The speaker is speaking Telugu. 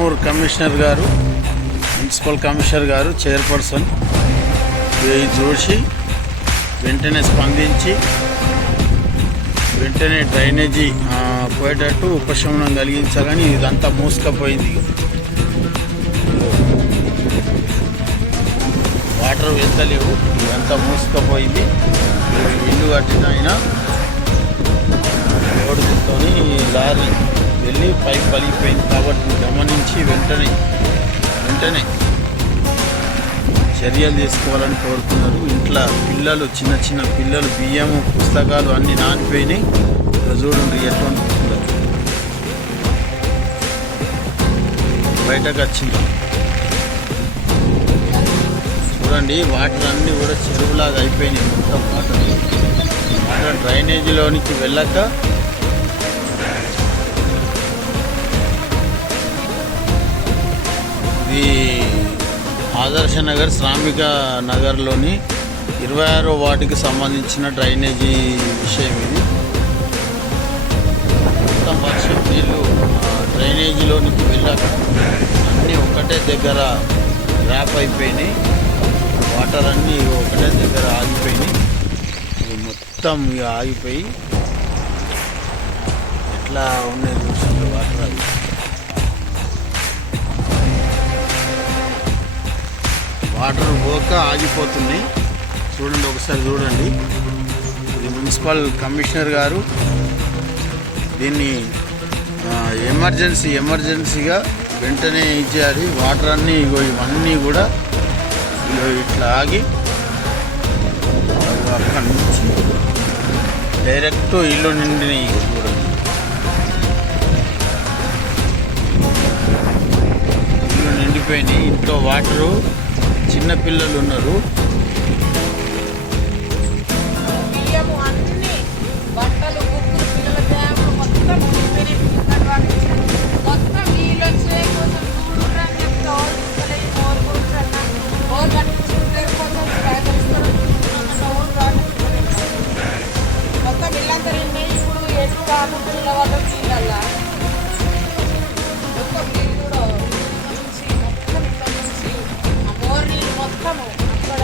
ఆర్మూర్ కమిషనర్ గారు, మున్సిపల్ కమిషనర్ గారు, చైర్పర్సన్ జోషి వెంటనే స్పందించి వెంటనే డ్రైనేజీ పోయేటట్టు ఉపశమనం కలిగించాలని ఇదంతా మూసుకపోయింది. వాటర్ వెళ్తలేవు, ఇదంతా మూసుకపోయింది. ఇల్లు కట్టిన అయినా రోడ్డుతో లారీ వెళ్ళి పైకి పలిగిపోయింది. కాబట్టి గమనించి వెంటనే చర్యలు తీసుకోవాలని కోరుతున్నారు. ఇంట్లో పిల్లలు, చిన్న చిన్న పిల్లలు, బియ్యము, పుస్తకాలు అన్నీ నానిపోయినాయి. చూడండి ఎటువంటి బయటకు వచ్చింది. చూడండి వాటర్ అన్నీ కూడా చెరువులాగా అయిపోయినాయి. మొత్తం వాటర్ డ్రైనేజీలోనికి వెళ్ళక ఇది ఆదర్శ నగర్, శ్రామిక నగర్లోని 26వ వార్డుకి సంబంధించిన డ్రైనేజీ విషయం ఇది. మొత్తం వర్షం నీళ్ళు డ్రైనేజీలోనికి వెళ్ళాక అన్నీ ఒకటే దగ్గర ర్యాప్ అయిపోయినాయి. వాటర్ అన్నీ ఒకటే దగ్గర ఆగిపోయినాయి. మొత్తం ఇక ఆగిపోయి ఎట్లా ఉన్నాయి చూస్తుంది వాటర్. అవి వాటర్ పోక ఆగిపోతున్నాయి. చూడండి, ఒకసారి చూడండి. ఇది మున్సిపల్ కమిషనర్ గారు దీన్ని ఎమర్జెన్సీగా వెంటనే ఇచ్చేయాలి. వాటర్ అన్నీ ఇవన్నీ కూడా ఇట్లా ఆగి అక్కడి నుంచి డైరెక్ట్ ఇల్లు నిండినాయి. చూడండి, ఇల్లు నిండిపోయినాయి. ఇంట్లో వాటరు, చిన్నపిల్లలు ఉన్నారు. మొత్తము అక్కడ